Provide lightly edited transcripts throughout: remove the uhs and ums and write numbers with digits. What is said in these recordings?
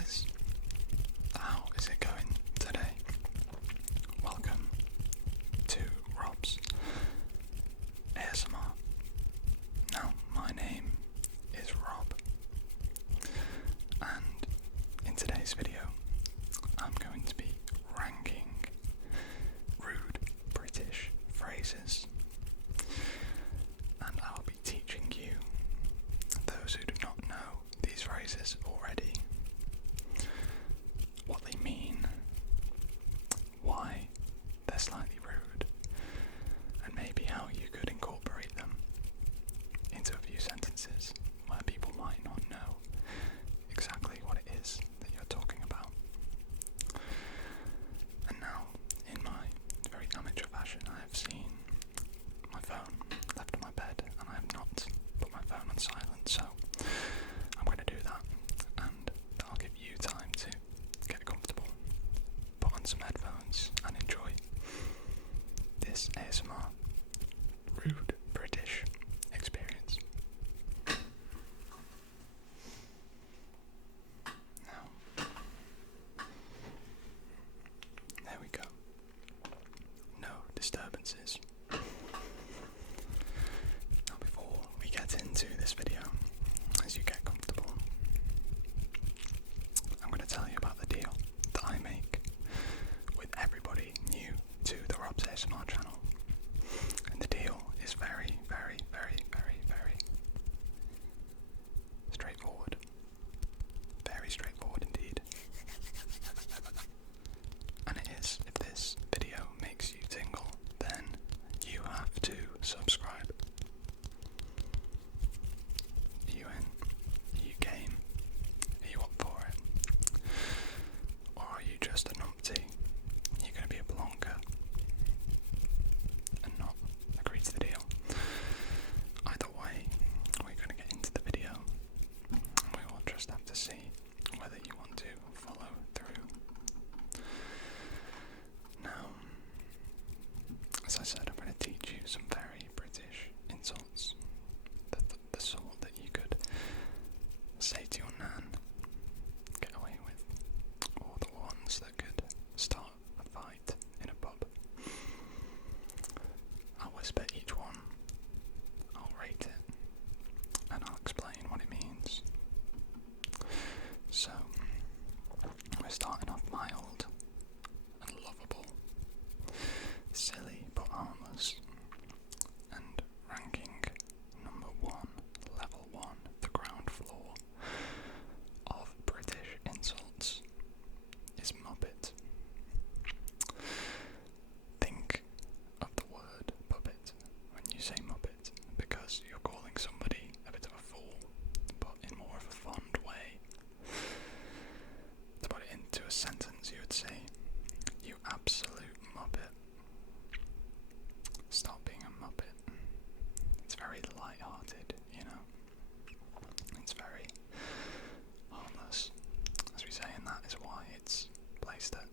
guys, how is it going today? Welcome to Rob's ASMR. Now, my name is Rob, and in today's video, I'm going to be ranking rude British phrases, and I'll be teaching you, those who do not know these phrases already, what they mean, why they're slightly rude, and maybe how you could incorporate them into a few sentences where people might not know exactly what it is that you're talking about. And now, in my very amateur fashion, I have seen my phone left on my bed, and I have not put my phone on silent, so I'm going to do that, and I'll give you time to get comfortable, put on some headphones, and enjoy this ASMR rude British experience. Now, there we go. No disturbances. Now, before we get into this video, as you get comfortable, I'm going to tell you about the deal that I make with everybody new to the Rob's ASMR channel. And the deal is very, very, very, very, very straightforward. Very straightforward indeed. And it is, if this video makes you tingle, then you have to subscribe. Are you in? Are you game? Are you up for it? Or are you just a numpty? You're going to be a plonker and not agree to the deal. Either way, we're going to get into the video. We will just have to see whether you want to follow through. Now, as I said, I'm going to teach you some very British insults. The sort that you could say to your nan, get away with, or the ones that could start a fight in a pub. I'll whisper each one, I'll rate it, and I'll explain what it means. So, we're starting off mild and lovable, silly but harmless, and ranking number 1, level 1, the ground floor of British insults is Muppet. Think of the word puppet when you say Muppet, because you're calling somebody a bit of a fool, but in more of a fond way. To put it into a sentence, you would say, "You absolute Muppet. Stop being a Muppet." It's very light-hearted, you know. It's very harmless, as we say, and that is why it's placed at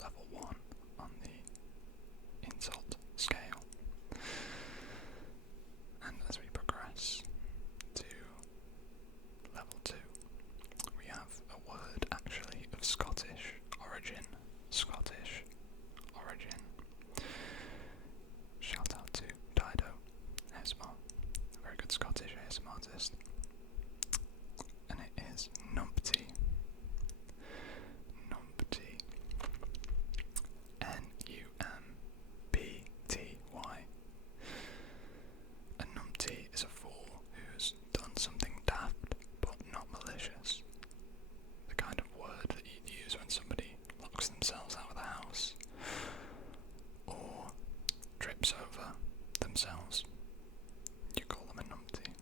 level 1 on the insult scale. And as we progress to level 2, we have a word actually of Scottish origin. Scottish origin. Shout out to Dido ASMR, a very good Scottish ASMR artist. And it is numpty. Numpty. Numpty. A numpty is a fool who's done something daft but not malicious. The kind of word that you'd use when somebody locks themselves out of the house or trips over themselves. You call them a numpty.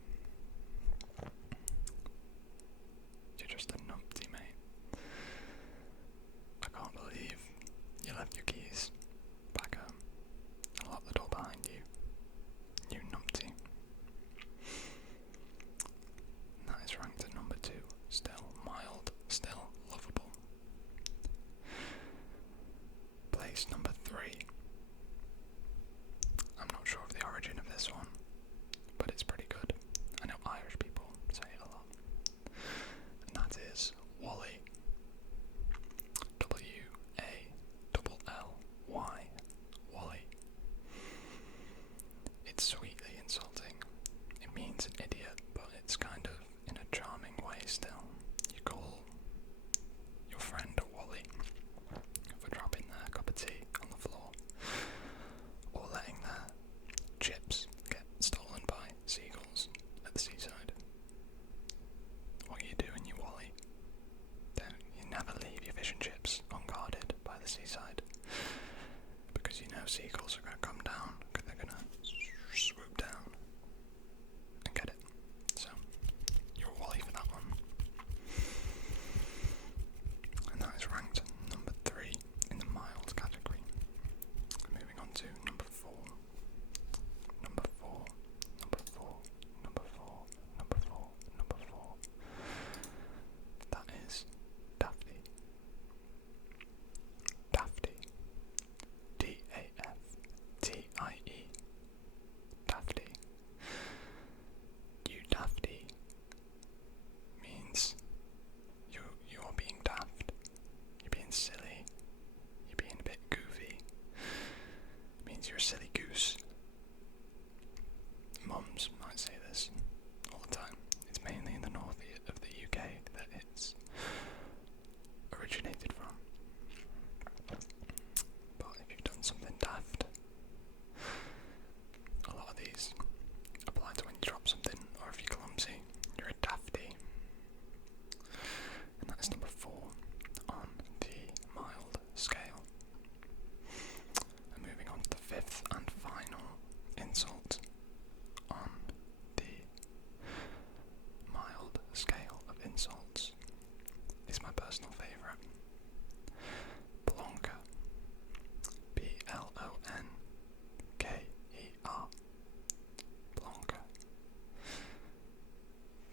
seaside. Because you know seagulls are going to come down, because they're going to swoop down and get it. So, you're a wally for that one. And that is ranked number 3 in the mild category. Moving on to number 4. Number 4. Number 4. Number 4. Number 4. Number 4. That is Dafty. Dafty. D-A-F-T-I-E. Dafty. You dafty means you're being daft. You're being silly. You're being a bit goofy. It means you're a silly goose. Mums might say this all the time. It's mainly in the north of the UK that it's originated from. But if you've done something daft, a lot of these apply to when you drop something, or if you're clumsy, you're a dafty. And that is number 4 on the mild scale. And moving on to the 5th and final insult on the mild scale of insults is my personal favourite. Blonker. B-L-O-N-K-E-R. Blonker.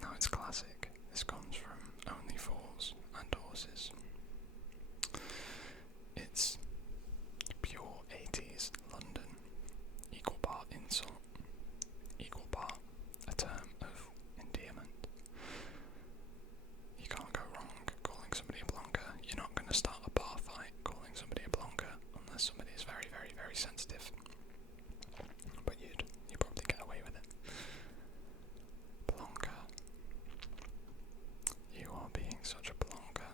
Now it's classic. This comes from Only Fools and Horses. It's pure 80s London. Equal part insult. Equal part a term of endearment. You can't go wrong calling somebody a blonker. You're not going to start a bar fight calling somebody a blonker unless somebody is very, very, very sensitive. But you'd probably get away with it. Blonker. You are being such a blonker.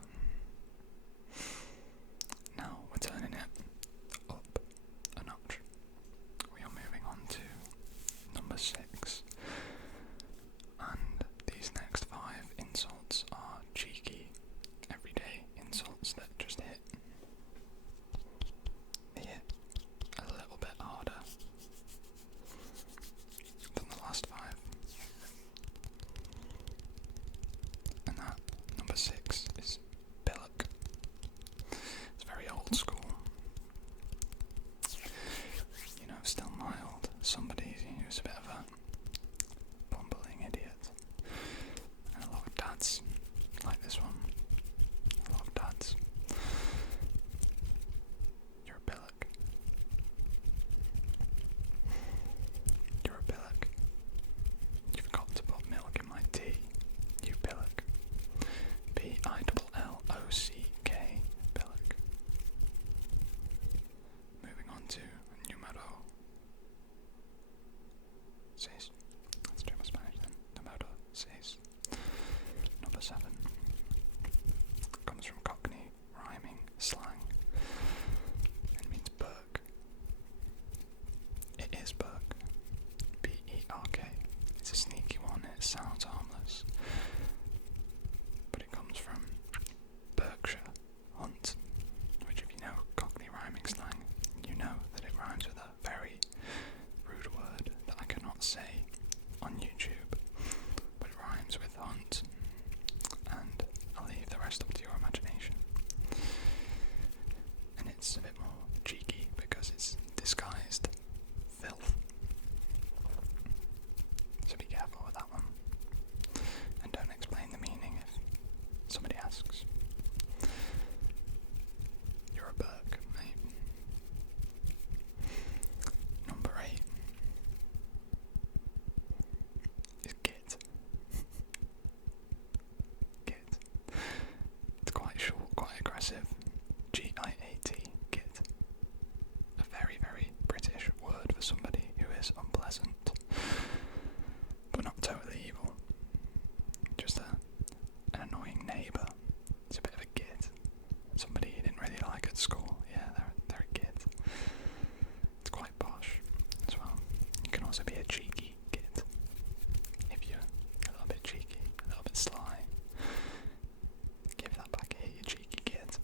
Now we're turning it up a notch. We are moving on to number 6. And these next 5 insults are cheeky, everyday insults that just hit a little bit harder than the last 5. And that, number 6, is pillock. It's very old school. You know, still mild. Somebody who's a bit of a bumbling idiot. And a lot of dads like this one. A lot of dads. You're a pillock. You're a pillock. You forgot to put milk in my tea. You pillock. P-I-L-L-O-C-K. Pillock. Moving on to numero 6. Let's do my Spanish then. Numero 6. Number 7. Comes from Cockney rhyming slang. It means Burke. It is Burke. B-E-R-K. It's a sneaky one. It sounds harmless. But it comes from Berkshire Hunt, which if you know Cockney rhyming slang, you know that it rhymes with a very rude word that I cannot say on YouTube, but it rhymes with hunt, and I'll leave the rest up to your imagination. And it's a bit more cheeky because it's disguised filth. So be careful with that one. And don't explain the meaning if somebody asks. You're a Burke, mate. Number 8 is git. Git. It's quite short, quite aggressive. G-I-A-T, git. A very, very British word for somebody who is unpleasant, but not totally evil. Just an annoying neighbour. It's a bit of a git. Somebody you didn't really like at school. Yeah, they're a git. It's quite posh as well. You can also be a cheeky git. If you're a little bit cheeky, a little bit sly. Give that back here, you cheeky git.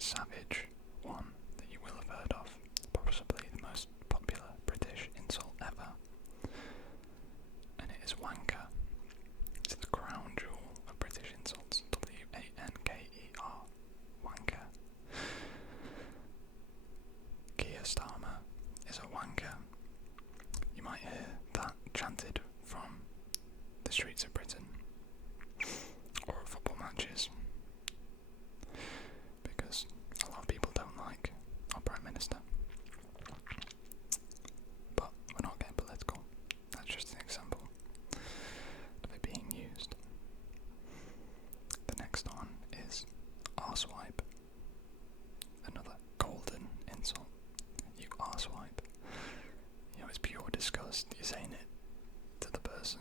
savage one that you will have heard of, possibly the most popular British insult ever, and it is wanker. It's the crown jewel of British insults, W-A-N-K-E-R, wanker. Keir Starmer is a wanker. You might hear that chanted from the streets of Britain or at football matches, because a lot of people don't like our Prime Minister. But we're not getting political. That's just an example of it being used. The next one is arswipe. Another golden insult. You arswipe. You know, it's pure disgust. You're saying it to the person.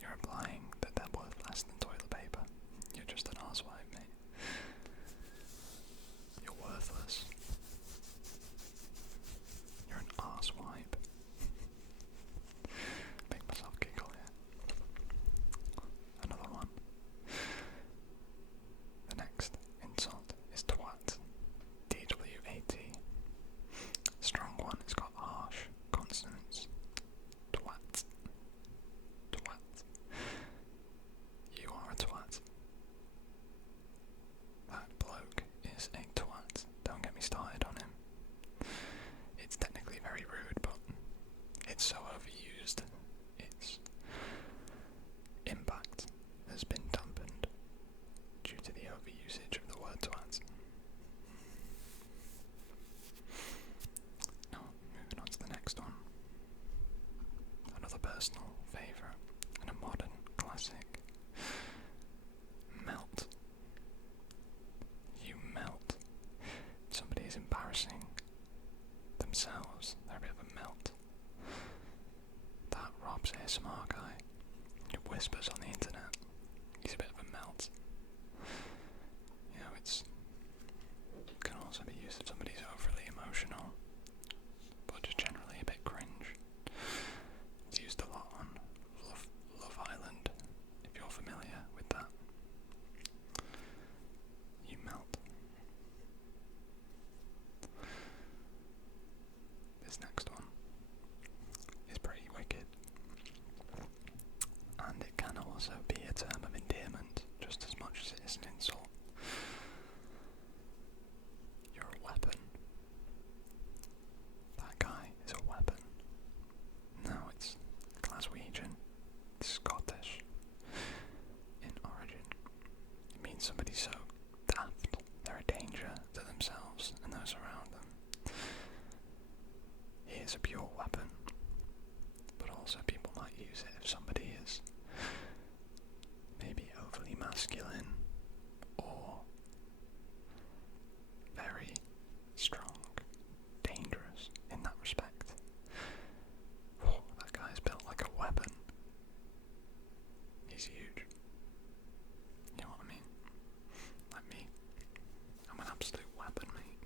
You're implying that they're worth less than toilet paper. You're just an arswipe, mate. You're worthless. You're an arswipe. Make myself giggle here. Another one. The next insult is twat. T-W-A-T. Strong one, it's got harsh consonants. Twat. Twat. You are a twat. That bloke is a twat. Don't get me started on him. It's technically very rude, but it's so overused. Its impact has been dampened due to the overusage of the word twat. Now, moving on to the next one. Another personal favourite and a modern classic. Melt. You melt. Somebody is embarrassing themselves. They're a bit of a melt. That Rob's ASMR guy who whispers on the internet. He's a bit of a melt. You know, it can also be used if somebody's overly emotional, but just generally a bit cringe. It's used a lot on Love Island, if you're familiar with that. You melt. This next one is pretty wicked, and it can also be a term of endearment just as much as it is an insult. You're a weapon. That guy is a weapon. No, it's Glaswegian, Scottish in origin. It means somebody so daft they're a danger to themselves and those around them. He is a pure weapon, but also people might use it if somebody is maybe overly masculine or very strong, dangerous in that respect. Oh, that guy's built like a weapon. He's huge. You know what I mean? Like me. I'm an absolute weapon, mate.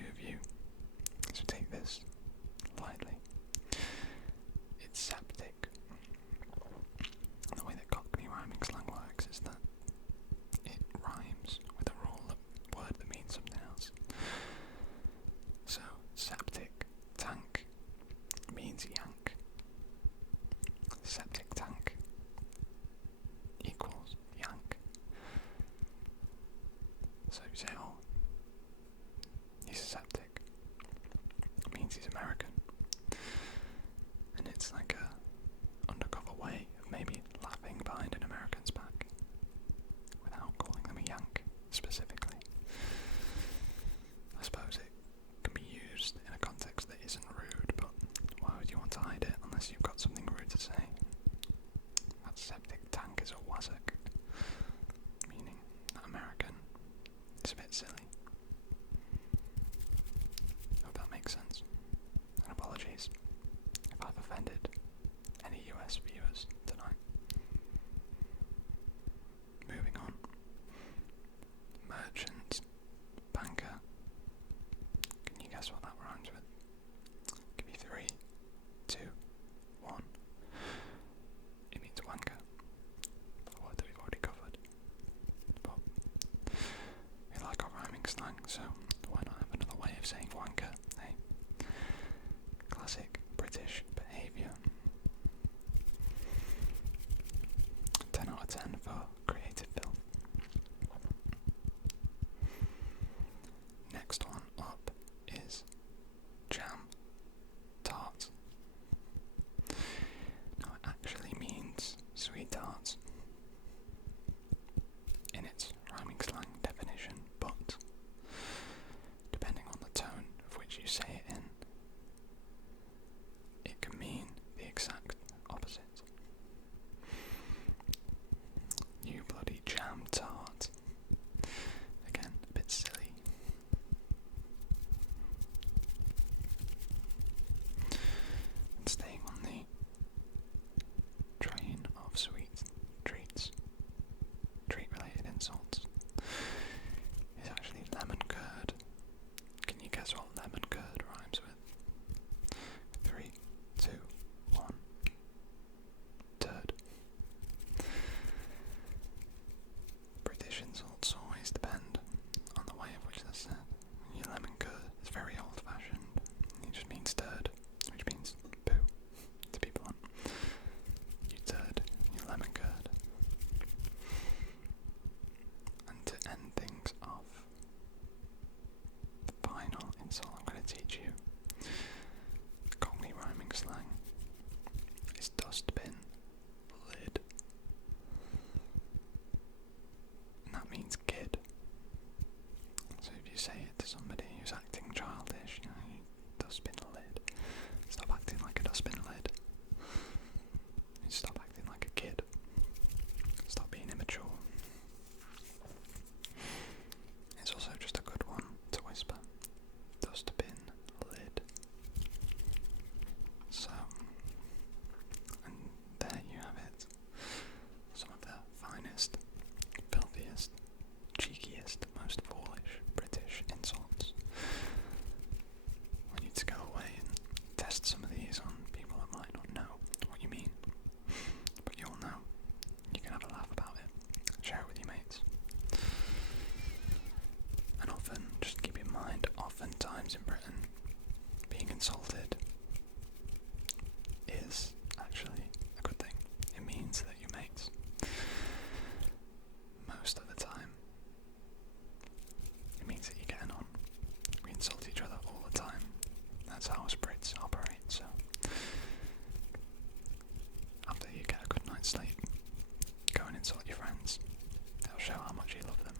few of you, so take this lightly. It's septic. And the way that Cockney rhyming slang works is that it rhymes with a word that means something else. So, septic tank means yank. Septic tank equals yank. So you say, oh, he's a septic. It means he's American. And it's like a undercover way of maybe laughing behind an American's back without calling them a yank specifically. I suppose it can be used in a context that isn't rude, but why would you want to hide it unless you've got something rude to say? That septic tank is a wazzock, meaning that American is a bit silly. Hope that makes sense. And apologies if I've offended any US viewers tonight. Moving on. Merchant, banker. Can you guess what that rhymes with? Give me 3, 2, 1. It means wanker. A word that we've already covered. But we like our rhyming slang, so why not have another way of saying wanker, eh? Classic British behaviour. 10 out of 10 for creative filth. Next one up is jam tart. Now it actually means sweet tarts in its rhyming slang definition, but depending on the tone of which you say it in, it can mean the exact opposite. You bloody jam tart. Again, a bit silly. And staying on the train of sweet treats, treat-related insults, is actually lemon curd. Can you guess what lemon curd rhymes with? 3, 2, 1. Turd. British insults always depend on the way in which they're said. Your lemon curd is very old-fashioned. It just means turd, which means poo, to be blunt. You turd, you lemon curd. And to end things off, the final insult I'm going to teach you, Cockney rhyming slang, is dustbin lid. And that means kid. So if you say it to somebody who's acting childish, you dustbin lid. Stop acting like a dustbin lid. Stop acting like a kid. Stop being immature. It's also just a good one to whisper. Dustbin lid. So, and there you have it. Some of the finest, filthiest, cheekiest, most foolish British insults. I need to go away and test some of these on people that might not know what you mean. But you'll know. You can have a laugh about it. Share it with your mates. And often, just keep in mind, oftentimes in Britain, being insulted is actually a good thing. It means that you're mates. Most of the time, it means that you're getting on. We insult each other all the time. That's how us Brits operate, so after you get a good night's sleep, go and insult your friends. They'll show how much you love them.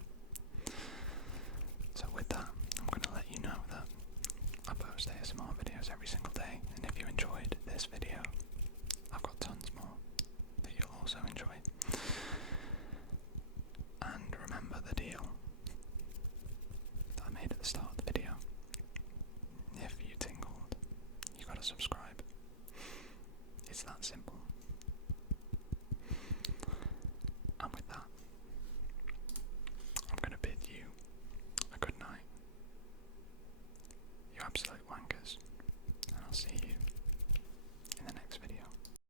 So with that, I'm going to let you know that I post ASMR videos every single day, and if you enjoyed this video, I've got tons more that you'll also enjoy. And remember the deal that I made at the start of the video. If you tingled, you gotta subscribe.